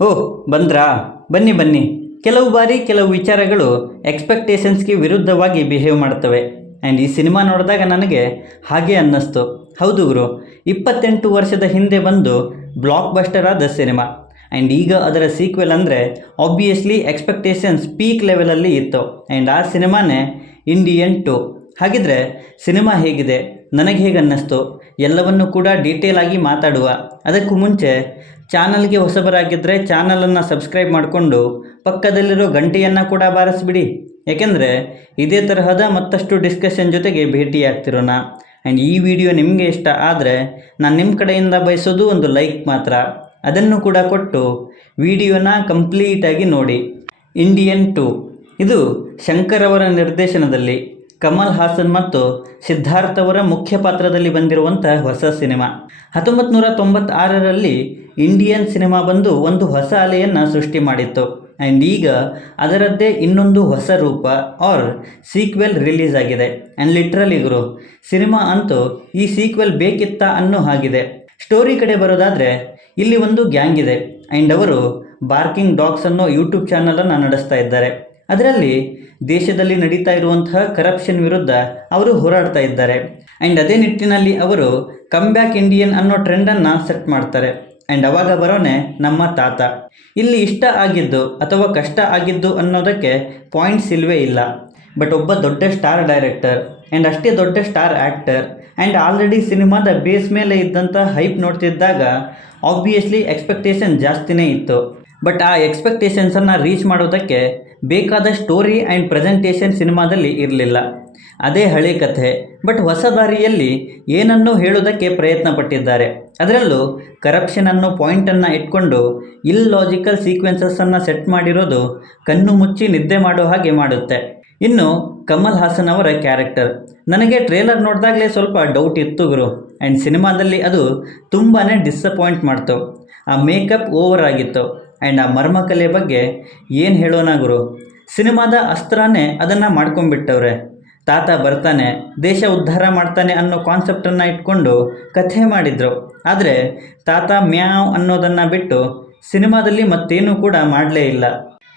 ಓಹ್ ಬಂದ್ರಾ? ಬನ್ನಿ ಬನ್ನಿ. ಕೆಲವು ಬಾರಿ ಕೆಲವು ವಿಚಾರಗಳು ಎಕ್ಸ್ಪೆಕ್ಟೇಷನ್ಸ್ಗೆ ವಿರುದ್ಧವಾಗಿ ಬಿಹೇವ್ ಮಾಡ್ತವೆ. ಆ್ಯಂಡ್ ಈ ಸಿನಿಮಾ ನೋಡಿದಾಗ ನನಗೆ ಹಾಗೆ ಅನ್ನಿಸ್ತು. ಹೌದು ಗುರು, 28 ವರ್ಷದ ಹಿಂದೆ ಬಂದು ಬ್ಲಾಕ್ ಬಸ್ಟರ್ ಆದ ಸಿನಿಮಾ. ಆ್ಯಂಡ್ ಈಗ ಅದರ ಸೀಕ್ವೆಲ್ ಅಂದರೆ ಆಬ್ವಿಯಸ್ಲಿ ಎಕ್ಸ್ಪೆಕ್ಟೇಷನ್ಸ್ ಪೀಕ್ ಲೆವೆಲಲ್ಲಿ ಇತ್ತು. ಆ್ಯಂಡ್ ಆ ಸಿನಿಮಾನೇ ಇಂಡಿಯನ್ 2. ಹಾಗಿದ್ರೆ ಸಿನಿಮಾ ಹೇಗಿದೆ, ನನಗೆ ಹೇಗೆ ಅನ್ನಿಸ್ತು, ಎಲ್ಲವನ್ನು ಕೂಡ ಡೀಟೇಲ್ ಆಗಿ ಮಾತಾಡುವ. ಅದಕ್ಕೂ ಮುಂಚೆ ಚಾನಲ್ಗೆ ಹೊಸಬರಾಗಿದ್ದರೆ ಚಾನಲನ್ನು ಸಬ್ಸ್ಕ್ರೈಬ್ ಮಾಡಿಕೊಂಡು ಪಕ್ಕದಲ್ಲಿರೋ ಗಂಟೆಯನ್ನು ಕೂಡ ಬಾರಿಸ್ಬಿಡಿ. ಯಾಕೆಂದರೆ ಇದೇ ತರಹದ ಮತ್ತಷ್ಟು ಡಿಸ್ಕಷನ್ ಜೊತೆಗೆ ಭೇಟಿಯಾಗ್ತಿರೋಣ. ಆ್ಯಂಡ್ ಈ ವಿಡಿಯೋ ನಿಮಗೆ ಇಷ್ಟ ಆದರೆ ನಾನು ನಿಮ್ಮ ಕಡೆಯಿಂದ ಬಯಸೋದು ಒಂದು ಲೈಕ್ ಮಾತ್ರ. ಅದನ್ನು ಕೂಡ ಕೊಟ್ಟು ವಿಡಿಯೋನ ಕಂಪ್ಲೀಟಾಗಿ ನೋಡಿ. ಇಂಡಿಯನ್ 2 ಇದು ಶಂಕರ್ ಅವರ ನಿರ್ದೇಶನದಲ್ಲಿ ಕಮಲ್ ಹಾಸನ್ ಮತ್ತು ಸಿದ್ಧಾರ್ಥ್ ಅವರ ಮುಖ್ಯ ಪಾತ್ರದಲ್ಲಿ ಬಂದಿರುವಂಥ ಹೊಸ ಸಿನಿಮಾ. 1996ರಲ್ಲಿ ಇಂಡಿಯನ್ ಸಿನಿಮಾ ಬಂದು ಒಂದು ಹೊಸ ಅಲೆಯನ್ನು ಸೃಷ್ಟಿ ಮಾಡಿತ್ತು. ಆ್ಯಂಡ್ ಈಗ ಅದರದ್ದೇ ಇನ್ನೊಂದು ಹೊಸ ರೂಪ ಆರ್ ಸೀಕ್ವೆಲ್ ರಿಲೀಸ್ ಆಗಿದೆ. ಆ್ಯಂಡ್ ಲಿಟ್ರಲಿ ಗುರು, ಸಿನಿಮಾ ಅಂತೂ ಈ ಸೀಕ್ವೆಲ್ ಬೇಕಿತ್ತಾ ಅನ್ನೋ ಹಾಗಿದೆ. ಸ್ಟೋರಿ ಕಡೆ ಬರೋದಾದರೆ ಇಲ್ಲಿ ಒಂದು ಗ್ಯಾಂಗ್ ಇದೆ. ಆ್ಯಂಡ್ ಅವರು ಬಾರ್ಕಿಂಗ್ ಡಾಗ್ಸ್ ಅನ್ನೋ ಯೂಟ್ಯೂಬ್ ಚಾನಲನ್ನು ನಡೆಸ್ತಾ ಇದ್ದಾರೆ. ಅದರಲ್ಲಿ ದೇಶದಲ್ಲಿ ನಡೀತಾ ಇರುವಂತಹ ಕರಪ್ಷನ್ ವಿರುದ್ಧ ಅವರು ಹೋರಾಡ್ತಾ ಇದ್ದಾರೆ. ಆ್ಯಂಡ್ ಅದೇ ನಿಟ್ಟಿನಲ್ಲಿ ಅವರು ಕಮ್ ಬ್ಯಾಕ್ ಇಂಡಿಯನ್ ಅನ್ನೋ ಟ್ರೆಂಡನ್ನು ಸೆಟ್ ಮಾಡ್ತಾರೆ. ಆ್ಯಂಡ್ ಅವಾಗ ಬರೋನೆ ನಮ್ಮ ತಾತ. ಇಲ್ಲಿ ಇಷ್ಟ ಆಗಿದ್ದು ಅಥವಾ ಕಷ್ಟ ಆಗಿದ್ದು ಅನ್ನೋದಕ್ಕೆ ಪಾಯಿಂಟ್ಸ್ ಇಲ್ಲವೇ ಇಲ್ಲ. ಬಟ್ ಒಬ್ಬ ದೊಡ್ಡ ಸ್ಟಾರ್ ಡೈರೆಕ್ಟರ್ ಆ್ಯಂಡ್ ಅಷ್ಟೇ ದೊಡ್ಡ ಸ್ಟಾರ್ ಆ್ಯಕ್ಟರ್ ಆ್ಯಂಡ್ ಆಲ್ರೆಡಿ ಸಿನಿಮಾದ ಬೇಸ್ ಮೇಲೆ ಇದ್ದಂಥ ಹೈಪ್ ನೋಡ್ತಿದ್ದಾಗ ಆಬ್ವಿಯಸ್ಲಿ ಎಕ್ಸ್ಪೆಕ್ಟೇಷನ್ ಜಾಸ್ತಿನೇ ಇತ್ತು. ಬಟ್ ಆ ಎಕ್ಸ್ಪೆಕ್ಟೇಷನ್ಸನ್ನು ರೀಚ್ ಮಾಡೋದಕ್ಕೆ ಬೇಕಾದ ಸ್ಟೋರಿ ಆ್ಯಂಡ್ ಪ್ರೆಸೆಂಟೇಷನ್ ಸಿನಿಮಾದಲ್ಲಿ ಇರಲಿಲ್ಲ. ಅದೇ ಹಳೆ ಕಥೆ ಬಟ್ ಹೊಸ ದಾರಿಯಲ್ಲಿ ಏನನ್ನೂ ಹೇಳೋದಕ್ಕೆ ಪ್ರಯತ್ನ ಪಟ್ಟಿದ್ದಾರೆ. ಅದರಲ್ಲೂ ಕರಪ್ಷನ್ ಅನ್ನೋ ಪಾಯಿಂಟನ್ನು ಇಟ್ಕೊಂಡು ಇಲ್ಲಾಜಿಕಲ್ ಸೀಕ್ವೆನ್ಸಸ್ಸನ್ನು ಸೆಟ್ ಮಾಡಿರೋದು ಕಣ್ಣು ಮುಚ್ಚಿ ನಿದ್ದೆ ಮಾಡೋ ಹಾಗೆ ಮಾಡುತ್ತೆ. ಇನ್ನು ಕಮಲ್ ಹಾಸನ್ ಅವರ ಕ್ಯಾರೆಕ್ಟರ್ ನನಗೆ ಟ್ರೇಲರ್ ನೋಡಿದಾಗಲೇ ಸ್ವಲ್ಪ ಡೌಟ್ ಇತ್ತು ಗುರು. ಆ್ಯಂಡ್ ಸಿನಿಮಾದಲ್ಲಿ ಅದು ತುಂಬಾ ಡಿಸಪಾಯಿಂಟ್ ಮಾಡ್ತು. ಆ ಮೇಕಪ್ ಓವರ್ ಆಗಿತ್ತು. ಆ್ಯಂಡ್ ಆ ಮರ್ಮಕಲೆ ಬಗ್ಗೆ ಏನು ಹೇಳೋಣ ಗುರು, ಸಿನಿಮಾದ ಅಸ್ತ್ರನೇ ಅದನ್ನು ಮಾಡ್ಕೊಂಡ್ಬಿಟ್ಟವ್ರೆ. ತಾತ ಬರ್ತಾನೆ, ದೇಶ ಉದ್ಧಾರ ಮಾಡ್ತಾನೆ ಅನ್ನೋ ಕಾನ್ಸೆಪ್ಟನ್ನು ಇಟ್ಕೊಂಡು ಕಥೆ ಮಾಡಿದರು. ಆದರೆ ತಾತ ಮ್ಯಾವ್ ಅನ್ನೋದನ್ನು ಬಿಟ್ಟು ಸಿನಿಮಾದಲ್ಲಿ ಮತ್ತೇನೂ ಕೂಡ ಮಾಡಲೇ ಇಲ್ಲ.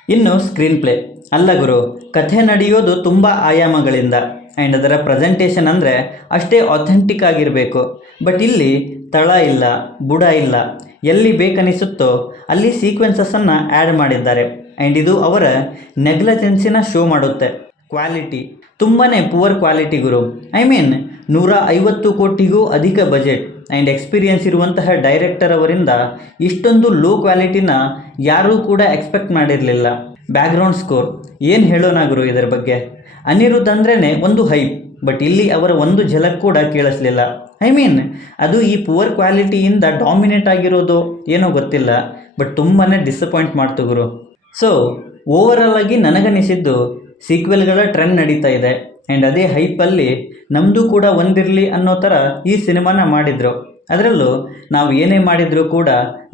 ಇನ್ನು ಸ್ಕ್ರೀನ್ ಪ್ಲೇ ಅಲ್ಲ ಗುರು, ಕಥೆ ನಡೆಯೋದು ತುಂಬ ಆಯಾಮಗಳಿಂದ. ಆ್ಯಂಡ್ ಅದರ ಪ್ರೆಸೆಂಟೇಷನ್ ಅಂದರೆ ಅಷ್ಟೇ ಅಥೆಂಟಿಕ್ ಆಗಿರಬೇಕು. ಬಟ್ ಇಲ್ಲಿ ತಳ ಇಲ್ಲ, ಬುಡ ಇಲ್ಲ. ಎಲ್ಲಿ ಬೇಕನಿಸುತ್ತೋ ಅಲ್ಲಿ ಸೀಕ್ವೆನ್ಸಸ್ಸನ್ನು ಆ್ಯಡ್ ಮಾಡಿದ್ದಾರೆ. ಆ್ಯಂಡ್ ಇದು ಅವರ ನೆಗ್ಲಿಜೆನ್ಸಿನ ಶೋ ಮಾಡುತ್ತೆ. ಕ್ವಾಲಿಟಿ ತುಂಬಾ poor quality Guru. I mean 150 ಕೋಟಿಗೂ ಅಧಿಕ ಬಜೆಟ್ ಆ್ಯಂಡ್ ಎಕ್ಸ್ಪೀರಿಯನ್ಸ್ ಇರುವಂತಹ ಡೈರೆಕ್ಟರ್ ಅವರಿಂದ ಇಷ್ಟೊಂದು ಲೋ ಕ್ವಾಲಿಟಿನ ಯಾರೂ ಕೂಡ ಎಕ್ಸ್ಪೆಕ್ಟ್ ಮಾಡಿರಲಿಲ್ಲ. ಬ್ಯಾಕ್ಗ್ರೌಂಡ್ ಸ್ಕೋರ್ ಏನು ಹೇಳೋಣ ಗುರು ಇದರ ಬಗ್ಗೆ. ಅನಿರುದ್ಧ್ ಅಂದ್ರೇ ಒಂದು ಹೈಪ್. ಬಟ್ ಇಲ್ಲಿ ಅವರ ಒಂದು ಝಲಕ್ ಕೂಡ ಕೇಳಿಸ್ಲಿಲ್ಲ. ಐ ಮೀನ್ ಅದು ಈ ಪುವರ್ ಕ್ವಾಲಿಟಿಯಿಂದ ಡಾಮಿನೇಟ್ ಆಗಿರೋದು ಏನೋ ಗೊತ್ತಿಲ್ಲ. ಬಟ್ ತುಂಬಾ ಡಿಸಪಾಯಿಂಟ್ ಮಾಡ್ತು ಗುರು. ಸೊ ಓವರಾಲ್ ಆಗಿ ನನಗನಿಸಿದ್ದು ಸೀಕ್ವೆಲ್ಗಳ ಟ್ರೆಂಡ್ ನಡೀತಾ ಇದೆ. ಆ್ಯಂಡ್ ಅದೇ ಹೈಪಲ್ಲಿ ನಮ್ಮದು ಕೂಡ ಒಂದಿರಲಿ ಅನ್ನೋ ಥರ ಈ ಸಿನಿಮಾನ ಮಾಡಿದರು. ಅದರಲ್ಲೂ ನಾವು ಏನೇ ಮಾಡಿದರೂ ಕೂಡ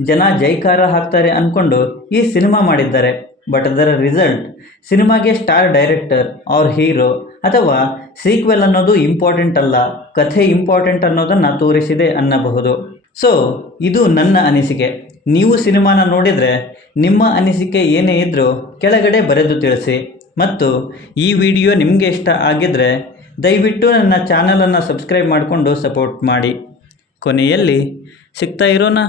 ಜನ ಜೈಕಾರ ಹಾಕ್ತಾರೆ ಅಂದ್ಕೊಂಡು ಈ ಸಿನಿಮಾ ಮಾಡಿದ್ದಾರೆ. ಬಟ್ ಅದರ ರಿಸಲ್ಟ್ ಸಿನಿಮಾಗೆ ಸ್ಟಾರ್ ಡೈರೆಕ್ಟರ್ ಆರ್ ಹೀರೋ ಅಥವಾ ಸೀಕ್ವೆಲ್ ಅನ್ನೋದು ಇಂಪಾರ್ಟೆಂಟ್ ಅಲ್ಲ, ಕಥೆ ಇಂಪಾರ್ಟೆಂಟ್ ಅನ್ನೋದನ್ನು ತೋರಿಸಿದೆ ಅನ್ನಬಹುದು. ಸೊ ಇದು ನನ್ನ ಅನಿಸಿಕೆ. ನೀವು ಸಿನಿಮಾನ ನೋಡಿದರೆ ನಿಮ್ಮ ಅನಿಸಿಕೆ ಏನೇ ಇದ್ದರೂ ಕೆಳಗಡೆ ಬರೆದು ತಿಳಿಸಿ. ಮತ್ತು ಈ ವಿಡಿಯೋ ನಿಮಗೆ ಇಷ್ಟ ಆಗಿದ್ದರೆ ದಯವಿಟ್ಟು ನನ್ನ ಚಾನಲನ್ನು ಸಬ್ಸ್ಕ್ರೈಬ್ ಮಾಡಿಕೊಂಡು ಸಪೋರ್ಟ್ ಮಾಡಿ. ಕೊನೆಯಲ್ಲಿ ಸಿಗ್ತಾ ಇರೋಣ.